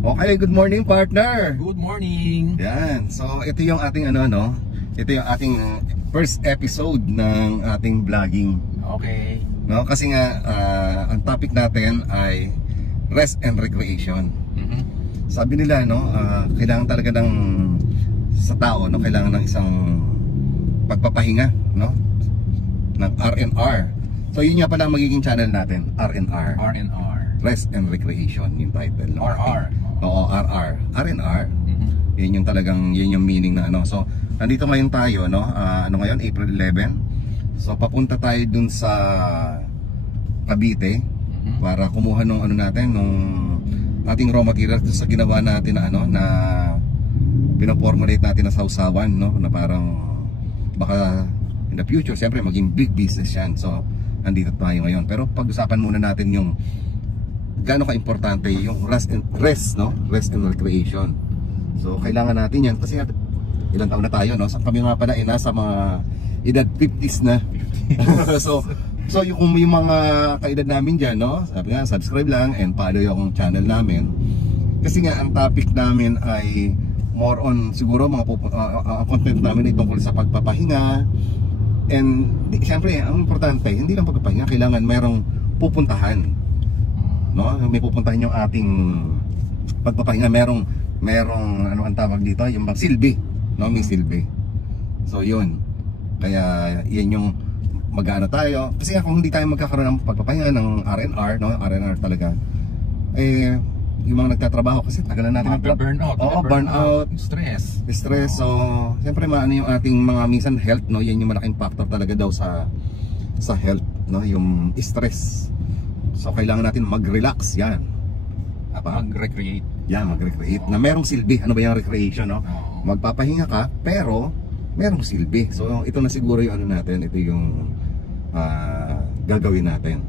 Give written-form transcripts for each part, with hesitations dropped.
Okay, good morning partner. Good morning. Yan. So ito yung ating ito yung ating first episode ng ating vlogging. Okay. No, kasi nga ang topic natin ay rest and recreation. Sabi nila kailangan talaga sa tao kailangan ng isang pagpapahinga, ng R&R. So yun nga pala ang magiging channel natin, R&R. Rest and recreation yung title. RR. Oo, RR. R&R. Yun yung meaning na So, nandito ngayon tayo, ngayon, April 11. So, papunta tayo dun sa Cavite para kumuha nung nung ating raw materials sa ginawa natin na pinoformulate natin na sausawan, na parang baka in the future, siyempre maging big business yan. So, nandito tayo ngayon. Pero pag-usapan muna natin yung gaano ka-importante yung rest and recreation. So kailangan natin yan kasi ilang taon na tayo, So kami nga pala nasa mga edad 50s na. so yung mga kaedad namin diyan, sabi nga subscribe lang and follow yung channel namin. Kasi nga ang topic namin ay more on siguro mga content namin ay tungkol sa pagpapahinga. And siyempre ang importante hindi lang pagpapahinga, kailangan mayroong pupuntahan. May pupuntahan yung ating pagpapahinga, merong ang tawag dito, yung silbi, may silbi. So yun, kaya yan yung tayo kasi kung hindi tayo magkakaroon ng pagpapahinga ng R&R, R&R talaga yung mga nagtatrabaho kasi tagalan natin burnout, stress. So siyempre yung ating mga minsan health, yan yung malaking factor talaga daw sa health, yung stress. So kailangan natin mag-relax, yan. Mag-recreate. Yan, mag-recreate. Na merong silbi. Ano ba yung recreation, Magpapahinga ka, pero merong silbi. So ito na siguro yung natin. Ito yung gagawin natin.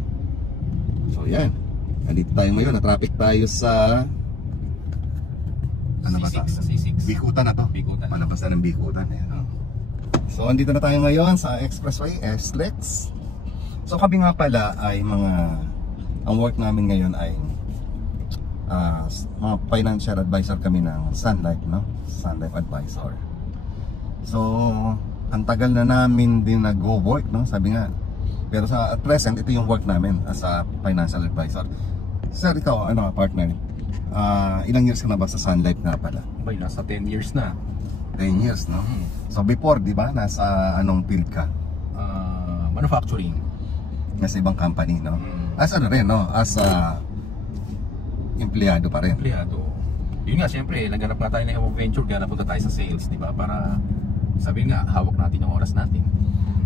So yan. Nandito tayo ngayon. Na-traffic tayo sa C6. Bikutan na to. Malabas na ng Bikutan. So andito na tayo ngayon sa Expressway, SLEX. So kami nga pala ay ang work namin ngayon ay mga financial advisor kami ng Sun Life, Sun Life Advisor. So ang tagal na namin din nag-work, Sabi nga, pero at present ito yung work namin as a financial advisor. Sir, ikaw, partner, ilang years ka na ba sa Sun Life nga pala? Nasa 10 years na. 10 years, So before, di ba, nasa anong field ka? Manufacturing. Nasa ibang company, As as empleyado pa rin. Yun nga, siyempre, naghanap nga tayo ng venture, kaya napunta tayo sa sales, di ba? Para sabihin nga, hawak natin yung oras natin.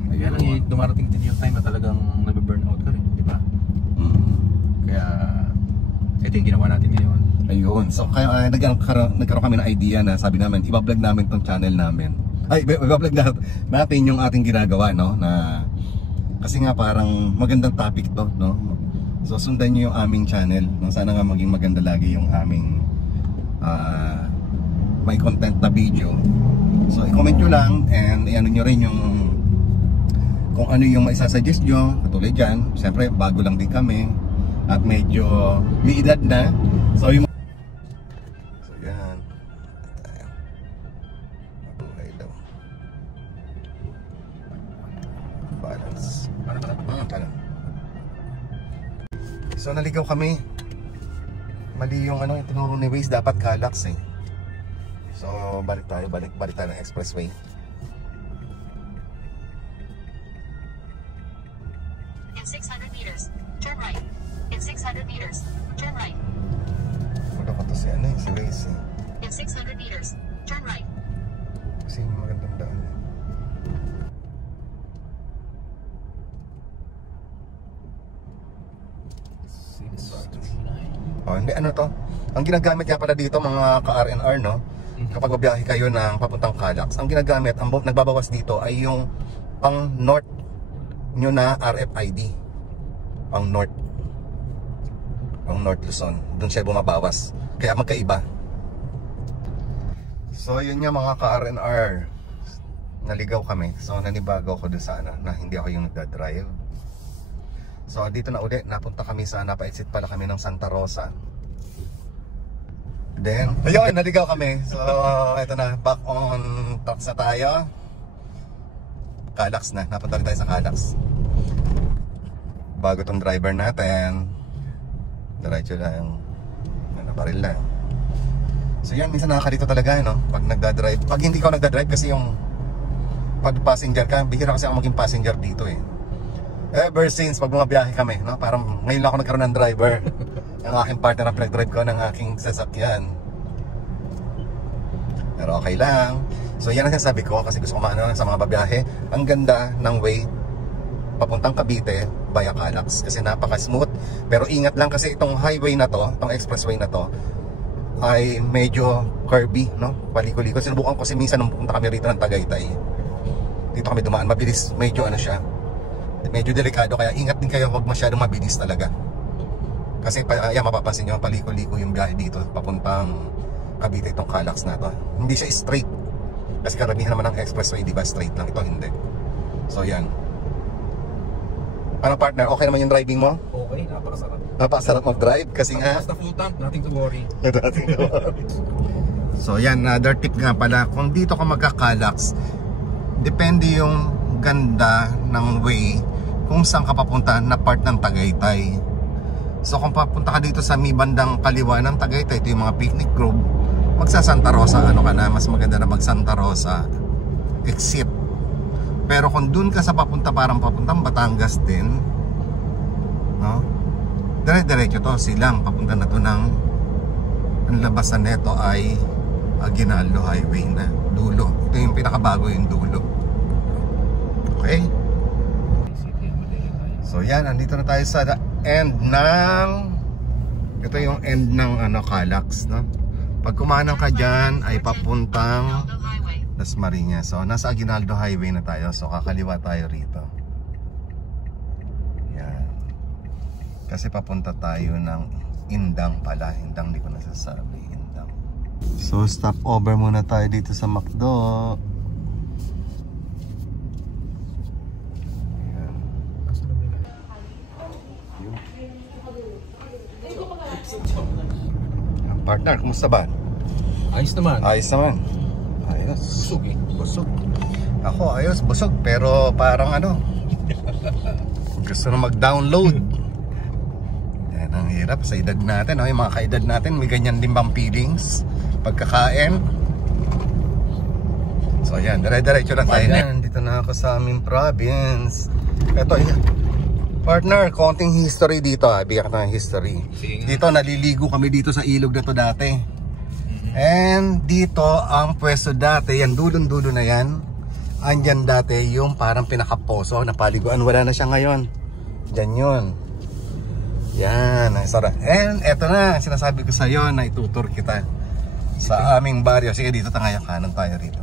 Kaya lang dumarating din yung time na talagang nabe-burnout ka rin, di ba? Kaya ito yung ginawa natin ngayon. Ayun, so kaya nagkaroon kami ng idea na sabi namin, iba-vlog namin tong channel namin. Iba-vlog natin yung ating ginagawa, na kasi nga parang magandang topic to, So sundan nyo yung aming channel, sana nga maging maganda lagi yung aming may content na video. So i-comment nyo lang and i-ano nyo rin yung kung ano yung maisasuggest nyo. Katulad dyan, siyempre bago lang din kami at medyo may edad na. So yan. Mabuhay daw. Balance. So naligaw kami. Mali yung itinuro ni Waze, dapat Calax So balik tayo ng expressway. In 600 meters, turn right. In 600 meters, turn right. Wala ko to si Waze In 600 meters, turn right. Kasi magandang daan hindi to. Ang ginagamit niya pala dito mga ka-R&R, kapag babiyahe kayo ng papuntang Calax, ang ginagamit, ang nagbabawas dito ay yung pang north nyo na RFID. Pang north Luzon, doon siya bumabawas. Kaya magkaiba. So yun nga mga ka-R&R, naligaw kami. So nanibago ako doon sa na hindi ako yung nagdadrive. So dito na ulit, napunta kami sa napa-exit pala kami ng Santa Rosa. Then, ayun, naligaw kami. So, ito na, back on tracks na tayo. Calax na, napunta rin tayo sa Calax. Bago tong driver natin, diretso lang, baril lang. So yan, minsan nakakalito talaga, no? Pag nagdadrive, pag hindi ko nagdadrive kasi yung pag passenger ka, bihira kasi ako maging passenger dito eh. Ever since pag bumabiyahe kami, no? Parang ngayon lang ako nagkaroon ng driver. Ang aking partner ang pinag-drive ko ng aking sasakyan. Pero okay lang. So yan ang sinasabi ko kasi gusto ko maano sa mga babiyahe. Ang ganda ng way papuntang Cavite via Calax kasi napaka-smooth. Pero ingat lang kasi itong highway na to, itong expressway na to ay medyo curvy, no? Paliko-liko. Sinubukan ko kasi minsan nung pupunta kami rito ng Tagaytay. Dito kami dumaan, mabilis, medyo ano siya. Medyo delikado kaya ingat din kayo, wag masyadong mabilis talaga. Kasi ayan, mapapansin nyo, paliko-liko yung biyahe dito papuntang Cavite itong Calax na to. Hindi siya straight. Kasi karamihan naman ng expressway, di ba? Straight lang. Ito hindi. So yan. Ano partner, okay naman yung driving mo? Okay, napakasarap. Napakasarap mag-drive kasi nga Basta full tank, nothing to worry. So yan, another tip nga pala, kung dito ka magka-Calax, depende yung ganda ng way kung saan ka papunta na part ng Tagaytay. So kung papunta ka dito sa may bandang kaliwa ng Tagaytay, ito yung mga picnic grove, magsa Santa Rosa, ano ka na, mas maganda na mag Santa Rosa exit. Pero kung dun ka sa papunta, parang papuntang Batangas din, no? Dire-diretso to, silang papunta na to ng ang labasan nito ay Aguinaldo Highway na dulo. Ito yung pinakabago yung dulo. Okay? So yan, andito na tayo sa end ng, ito yung end ng ano, Calax, no? Pag kumanang ka dyan ay papuntang Dasmariñas. So nasa Aguinaldo Highway na tayo. So kakaliwa tayo rito. Yan. Kasi papunta tayo ng Indang pala. Indang, di ko nasasabi. Indang. So stop over muna tayo dito sa McDo. Yan. Partner, kumusta ba? Ayos naman. Ayos naman. Ayos. Busog eh. Busog. Ako ayos, busog. Pero parang ano, gusto na mag-download. Yan ang hirap sa edad natin, no? Yung mga kaedad natin, may ganyan din bang feelings pagkakain. So yan, dire-diretso lang tayo. Dito na ako sa aming province. Ito, partner, konting history dito. Bigyan ka ng history. Dito, naliligo kami dito sa ilog na to dati. And dito ang pwesto dati, yan dulon-dulo na yan. Andyan dati yung parang pinakaposo na paliguan. Wala na siya ngayon. Diyan yun. Yan, ang sarap. And eto na, sinasabi ko sa iyo na itutur kita sa aming baryo. Sige, dito tayo, kanan tayo rito.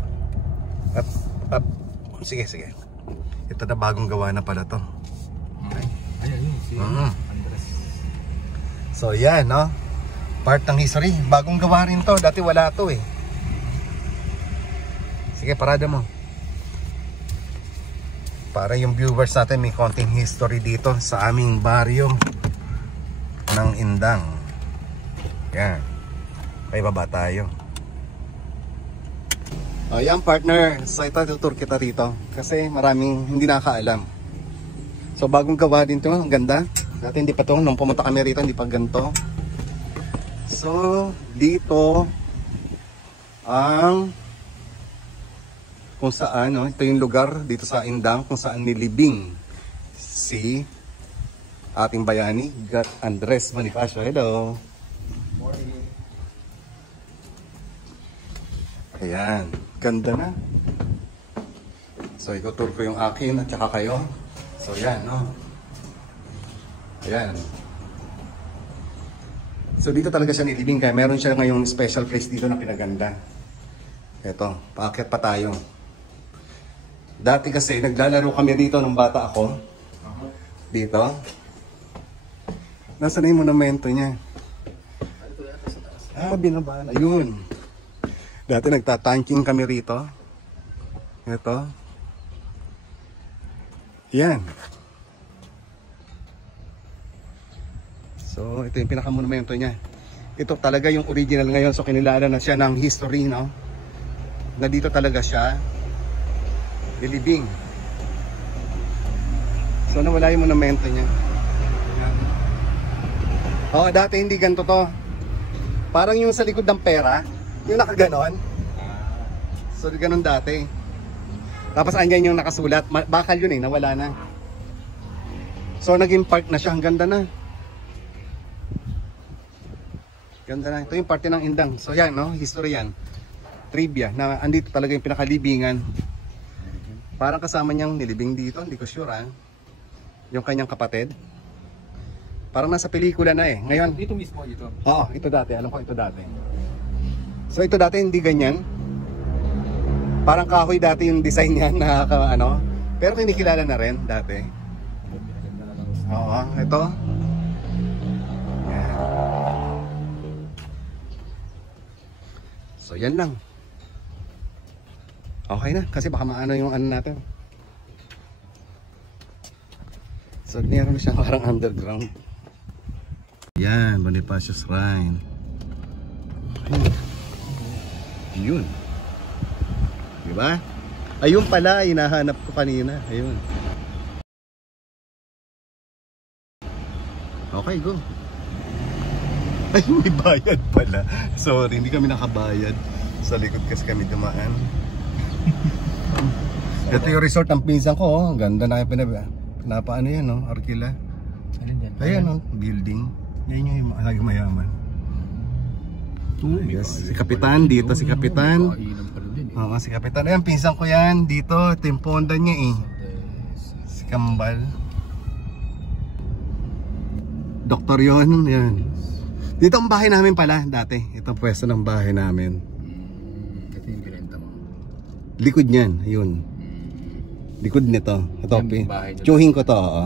Up. Sige, sige. Ito na, bagong gawa na pala to. Okay. Ayun, si Andres. So yan, no? Part ng history, bagong gawa rin to. Dati wala to eh. Sige, parada mo. Para yung viewers natin may konting history dito sa aming baryo ng Indang. Yan. May baba tayo. Ayan partner, so ito tutur kita rito kasi maraming hindi nakakaalam. So bagong gawa din to, ang ganda. Dati hindi pa to, nung pumunta kami rito hindi pa ganito. So, dito ang kung saan, no? Ito yung lugar dito sa Indang kung saan nilibing si ating bayani, God Andres Bonifacio. Hello. Morning. Ayan, ganda na. So, itutur ko yung akin at saka kayo. So, yan, no? Ayan. So dito talaga siya nilibing kaya meron siya ngayong special place dito na pinaganda. Eto, paakyat pa tayo. Dati kasi naglalaro kami dito nung bata ako. Dito. Nasaan na yung monumento niya? Binabaan. Ayun. Dati nagtatanking kami rito. Eto. Yan. So, ito yung pinaka-monumento niya. ito talaga yung original ngayon. So kinilala na siya ng history, no? Na dito talaga siya nilibing. So nawala yung monumento niya. Oo, dati hindi ganito to. Parang yung sa likod ng pera, yung nakaganon. So ganon dati. Tapos andyan yung nakasulat. Bakal yun eh, nawala na. So naging park na siya, ang ganda na. Ganda na. Ito yung parte ng Indang. So yan, no? History yan. Trivia na andito talaga yung pinakalibingan. Parang kasama niyang nilibing dito, hindi ko sure ah. Yung kanyang kapatid. Parang nasa pelikula na eh. Ngayon, Dito mismo, dito. oo, ito dati. Alam ko ito dati. So ito dati hindi ganyan. Parang kahoy dati yung design niya na ano. Pero kinikilala na rin dati. Oo, ito. Yan. So yan lang. Okay na kasi baka maano yung ano natin. So meron siya parang underground. Yan, Bonifacio Shrine. Yun. Diba? Ayun pala, hinahanap ko kanina. Ayun. Okay, go. Ay, may bayad pala. Sorry, hindi kami nakabayad. Sa likod kasi kami dumaan. Ito yung resort ng pinsan ko. Oh. Ganda na yung pinapaano yan, no? Arkila. Ayan, no? Building. Yan yung mayaman. Yes, si Kapitan dito, si Kapitan. Oo, si Kapitan. Ayan, pinsan ko yan dito. Ito yung ponda niya eh. Si Kambal. Doktor yun. Yan. Dito ang bahay namin pala dati. Ito ang pwesto ng bahay namin. Ito yung binenta mo. Likod niyan, ayun. Likod nito. Ito, Yung bahay nyo. tsuhin ko to, oo.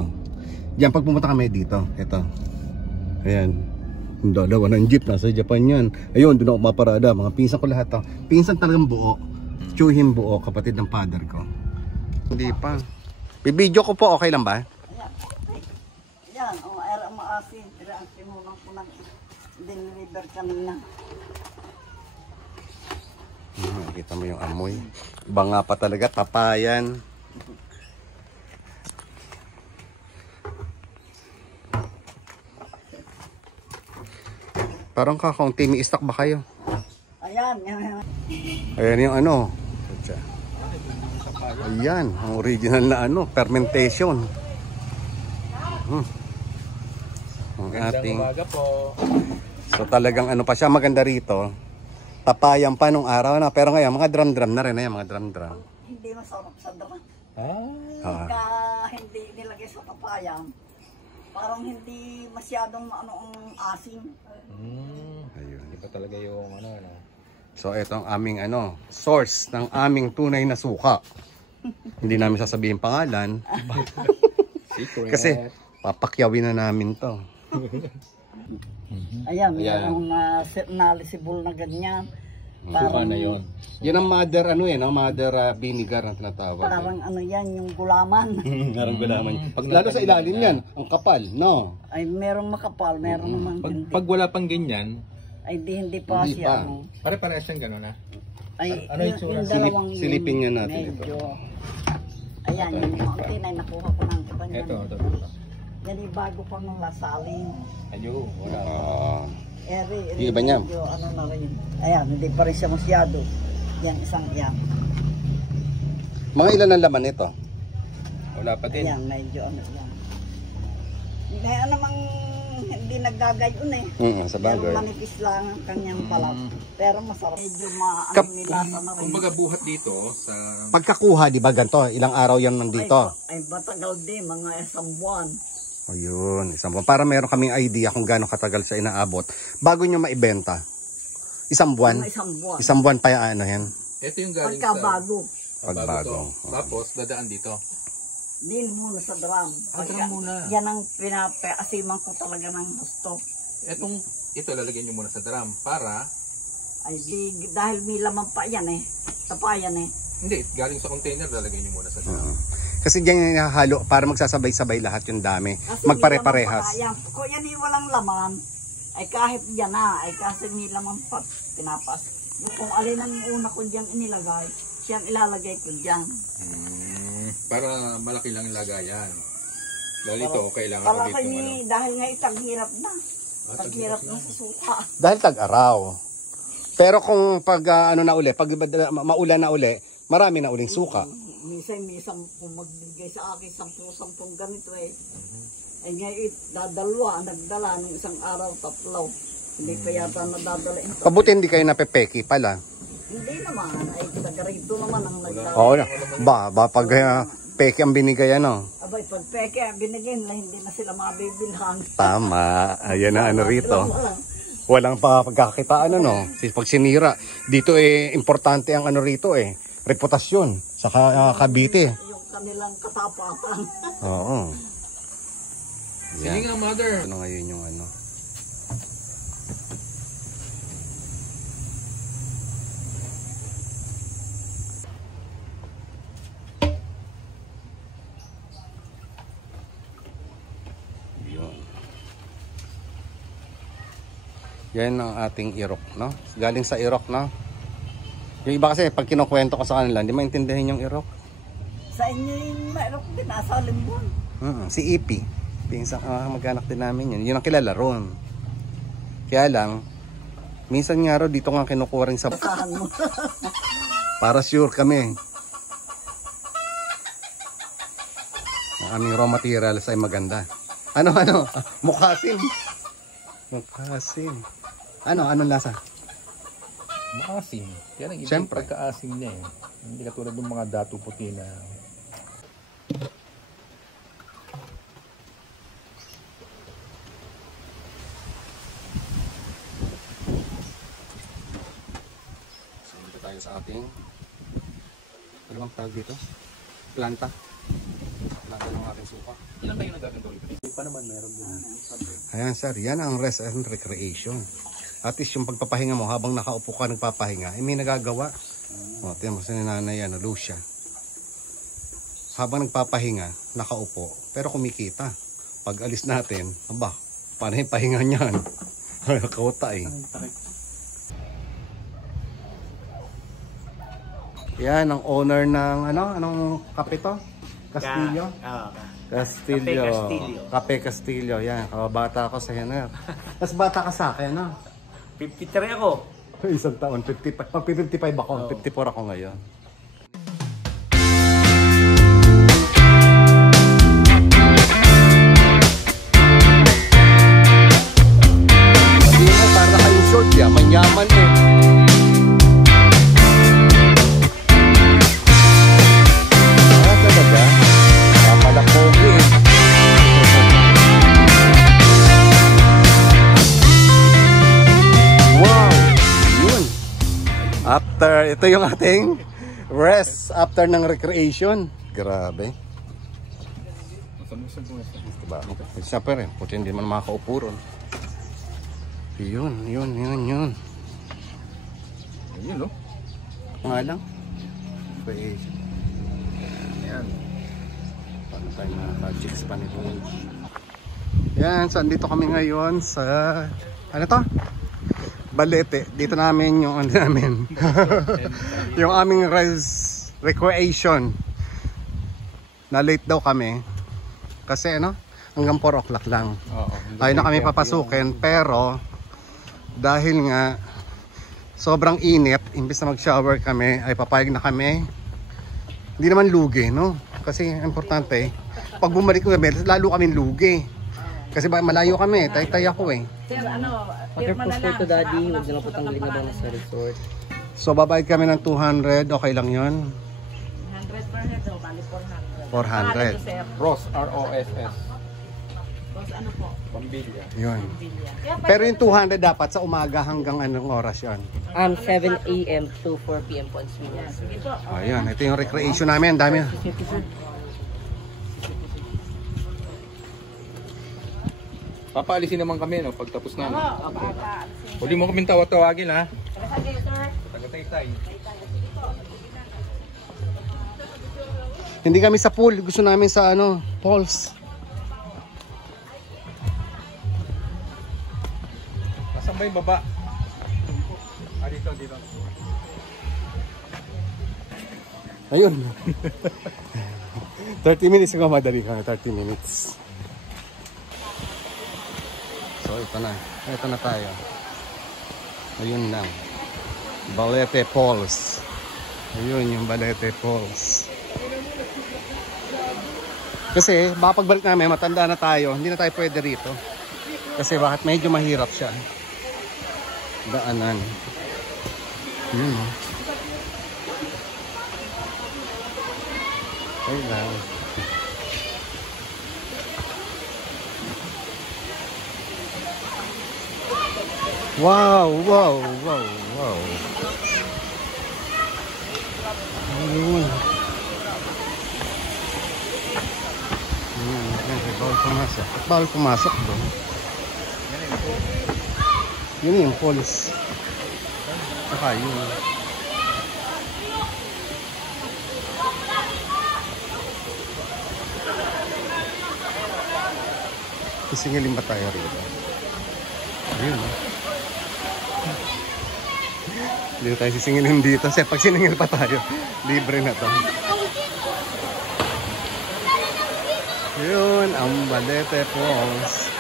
Diyan, pag pumunta kami dito, ito. Ayan. Yung dalawa ng jeep, nasa Japan yan. Ayun, doon ako maparada. Mga pinsan ko lahat to. Pinsan talagang buo. Tsuhin buo, kapatid ng father ko. Hindi pa. Bibidyo ko po, okay lang ba? Yan, o era maasin. Reaction mo lang po ng deliver kanina. Nakita mo yung amoy. Iba nga pa talaga, tapayan. Parang kakaunti, may stock ba kayo? Ayan, yan. Ayan yung ano. Ayan, ang original na ano, fermentation. Ang ating... Umaga po. So talagang ano pa siya, maganda rito. Tapayan pa nung araw na. Pero ngayon, mga drum-drum na rin. Ayan, mga drum-drum. Hindi masarap sa dama. Ah. Hindi nilagay sa papayan. Parang hindi masyadong ano ang asim. Ayun. Hindi pa talaga yung ano. So ito ang aming ano, source ng aming tunay na suka. Hindi namin sasabihin pangalan. Secret. Kasi papakyawin na namin to. Ayan, mayroong knowledgeable na ganyan. Suka na yun. Yan ang mother ano no? Mother vinegar ang tinatawag. Parang ano yan, yung gulaman. Parang gulaman. Lalo sa ilalim yan, ang kapal, no? Ay, merong makapal, meron naman hindi. Pag wala pang ganyan, Ay, hindi pa Hindi siya. pa. Ano. pare-parehas siyang gano'n ha. Ay, Ano yung tsura? dalawang yun, Silipin nga natin medyo. Ayan, yung mountain ay nakuha ko ng kanya. Ito. Yan yung bago pa ng lasalin. Ayun, wala. Eri, Yung iba niya? medyo ano na rin. Ayan, hindi pa rin siya masyado. Yan, isang yan. Mga ilan ang laman nito? Wala pa din. Ayan, medyo ano yan. Kaya namang hindi naggagayon eh. Sa Pero bagay. manipis lang ang kanyang palat. Pero masarap. Medyo maano Kap- nilasa na rin. Kumbaga buhat dito sa... Pagkakuha, di ba ganito? Ilang araw yan nandito? Ay, matagal din, mga isang buwan. Ayun, isang buwan. Para meron kaming idea kung gaano katagal sa inaabot. Bago nyo maibenta. Isang buwan? Mga isang buwan. Isang buwan pa yung ano yan? Ito yung galing Pagkabago. Pagbago. to. Tapos dadaan dito. Din muna sa drum. Drum muna. Yan ang pinapaasiman ko talaga ng gusto. Ito lalagyan nyo muna sa drum para... Ay, dahil may laman pa yan eh. Tapayan eh. Hindi, galing sa container lalagyan nyo muna sa drum. Kasi diyan yung nahalo para magsasabay-sabay lahat yung dami. Kasi Magpare-parehas. may laman pa yan. Kung yan yung walang laman, Ay kahit yan ay kasi nilaman pa, pinapas. Kung alin ang una ko dyan inilagay, siyang ilalagay ko dyan. Para malaki lang yung lagayan. Dahil ito, kailangan Para ulit yung ano. dahil nga itaghirap na. Taghirap na sa suka. Dahil tag-araw. Pero kung pag ano na uli, pag maulan na uli, marami na uling suka. Minsan kung magbigay sa akin 10 ganito eh. Ay ngayon, dadalwa, nagdala ng isang araw, 3. Hindi pa yata nadadala yung 3. Pabuti hindi kayo napepeki pala. Hindi naman, ay taga-rito naman ang nagdala. Oo na. Ba pag peki ang binigay ano. Abay, pag peke, binigay nila, hindi na sila mabibilhan. Tama. Ayan na ano rito. Walang pa pagkakitaan ano. Pag sinira. Dito importante ang ano rito reputasyon. Saka Cavite. Yung kanilang katapatan. Oo. Sige nga, mother. Ano ngayon yung ano. Yun. Yan ang ating irok, no? Galing sa irok, no? Yung iba kasi pag kinukwento ko sa kanila, hindi maintindihan yung irok. Sa inyo yung mayroon din, nasa limbon. Si Ipi. Pinsang mag-anak din namin yun. Yun ang kilala ron. Kaya lang, minsan nga ro dito nga kinukuha rin sa... Saan mo? Para sure kami. Ang aming raw materials ay maganda. Ano? Mukhasin. Mukhasin. Anong lasa? Maasim. Yan ang Siyempre. pagkaasim niya Hindi katulad ng mga datu puti na... Tayo sa ating ano bang tawag dito? Planta ng ating suka. Ilan tayo nagkakantulog? Hindi pa naman meron din. Ayan sir, yan ang rest and recreation. At least yung pagpapahinga mo habang nakaupo ka nagpapahinga, may nagagawa. Tiyan mo si nanay Lucia. Habang nagpapahinga, nakaupo, pero kumikita. Pag alis natin, paano yung pahinga niyan? Kauta Yan ang owner ng anong kape to? Castillo? Castillo. Cafe Castillo. Yan, kababata ako sa yan. Mas bata ka sa akin, 53 ako. Isang taon, 55 ako, 54 ako ngayon. Sabi mo, para kayong short yan, manyaman Talaga? Kapalakogi Wow! Yun. Ito yung ating rest after ng recreation. Grabe. Diba? Siyempre, puti hindi man makakaupo ron. Yun. Ayun, no? Nga lang. Recreation. Ayan. Paano tayo nakaka-chicks pa nito? Yan, so andito kami ngayon sa ano to? Balete. Dito namin yung yung aming recreation. Na late daw kami. Kasi hanggang 4 o'clock lang. Ayaw na kami papasukin, pero dahil nga sobrang init, imbes na mag-shower kami, ay papayag na kami. Hindi naman lugi, no? Kasi importante, pag bumalik kami, lalo kaming lugi. Kasi malayo kami, tay-tay ako Sir, Waterproof po ito, daddy. Huwag na po tanggalin na ba sa resort. So babayad kami ng 200, okay lang yun? 100 per head, bali 400. 400. Ross, R-O-S-S. Boss, ano po? Pambilya. Yun. Pero yung 200 dapat sa umaga hanggang anong oras yun? 7 a.m. to 4 p.m. po ang swimming. Sige po. Ayan, ito yung recreation namin, dami. Papaalisin naman kami, no? Pag tapos na. Huli mo kaming tawagin, ha? Taga-tay-tay. Hindi kami sa pool, gusto namin sa falls. Saan ba yung baba? Dito. Ayun. 30 minutes ko madali ka. 30 minutes. So ito na. Ito na tayo. Ayun na. Balete Falls. Ayun yung Balete Falls. Kasi baka pagbalik namin, matanda na tayo. Hindi na tayo pwede rito. Kasi bakit medyo mahirap siya. Daanan. Ayun. Ayun lang. Wow. Ayun. Bawal pumasok doon. Yun yung falls. Saka yun. Sisingilin ba tayo rito? Ayun. Hindi tayo sisingilin dito. Kasi pag siningil pa tayo, libre na to. Yun, ang Balete Falls.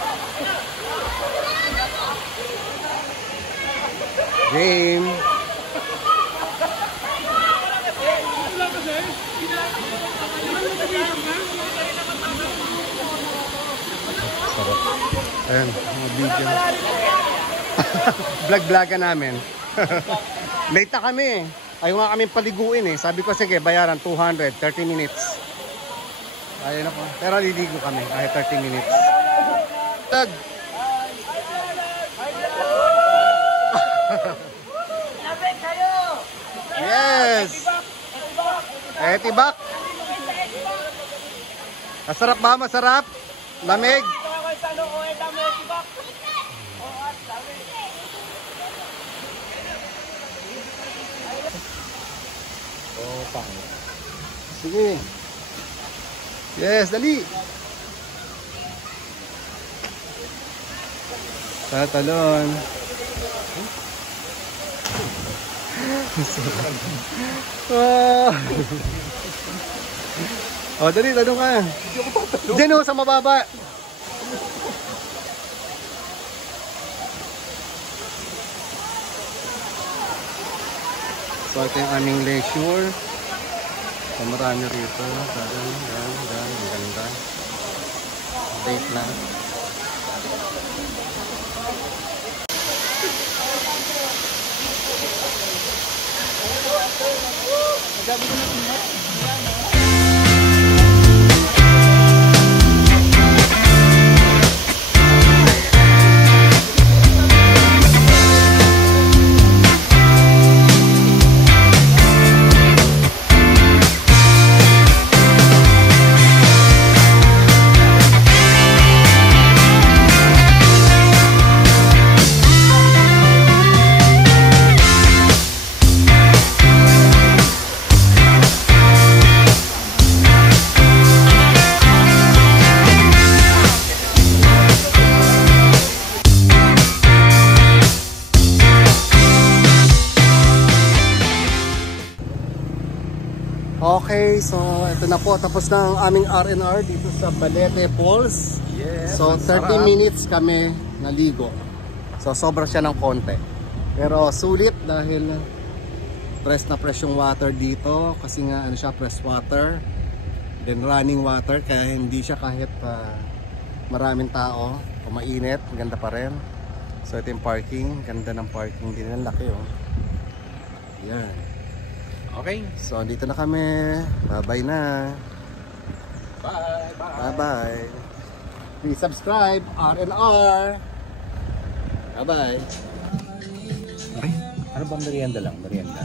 Game. Sarap. Ayan, mga video. Vlog-vlogan namin. Late na kami. Ayaw nga kami paliguin eh. Sabi ko sige, bayaran 200, 30 minutes. Ayun ako. Pero liligo kami kahit 30 minutes. Tag! Yes! Tibak! Masarap ba? Masarap? Lamig? Oh, pangit. Sige. Yes, dali. Sa talon. Wow. Oh, dali, tanong ka. Diyan o, sa mababa. So, ito yung aming leisure. So, marami rito. Yan. Ganda. Date lang. Okay, so ito na po, tapos na ang aming R&R dito sa Balete Falls. Yes, so 30 minutes kami naligo. So sobra siya ng konti. Pero sulit dahil fresh na fresh yung water dito. Kasi nga ano siya, fresh water. Then running water, kaya hindi siya kahit maraming tao o mainit, ganda pa rin. So ito yung parking, ganda ng parking din, ang laki oh. Yan. Okay. So, dito na kami. Bye-bye na. Bye. Bye-bye. Please subscribe. R&R. Bye-bye. Okay. Ano bang merienda lang? Merienda.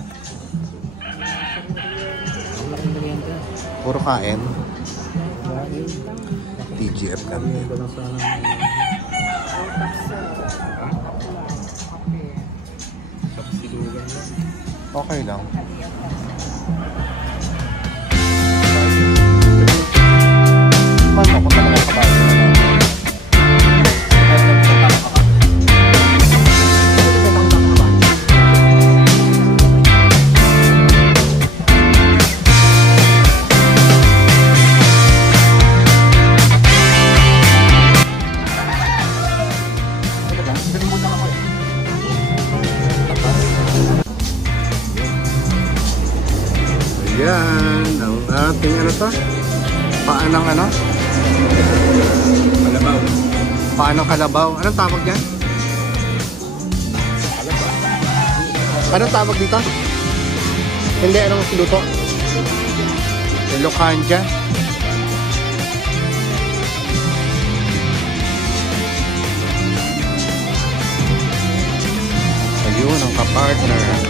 Ano lang merienda? Puro kain. TGF kami. Okay lang. Mano ko talaga kabayo na lang. Ayan, ang ating ano to? Paanang ano? Kalabaw. Paanang kalabaw. Anong tawag dyan? Anong tawag dito? Hindi, anong luto? Locanja. Ayun, ang kapartner.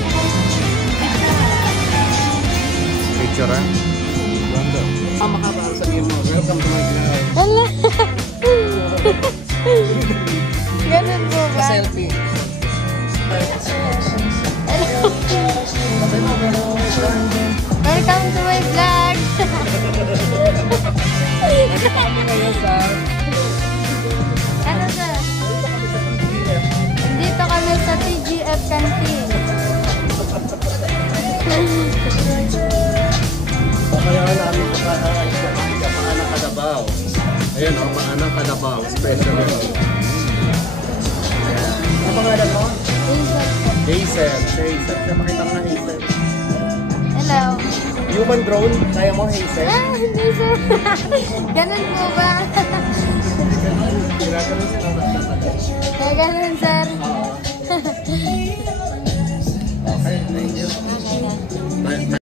Picture ah. Makabahal sabihin mo, welcome to my vlog. Hala. Ganun po ba? Selfie. Welcome to my vlog. Ano sir? Dito kami sa TGF Canteen. Kaya namin paanang kalabaw. Ayan o, paanang kalabaw. Special yun. Ano pangalan mo? Hazel. Hazel. Makita mo na Hazel. Hello. Human drone, kaya mo Hazel? Ah, hindi sir. Ganun po ba? Kaya ganun sir. Okay, thank you. Bye.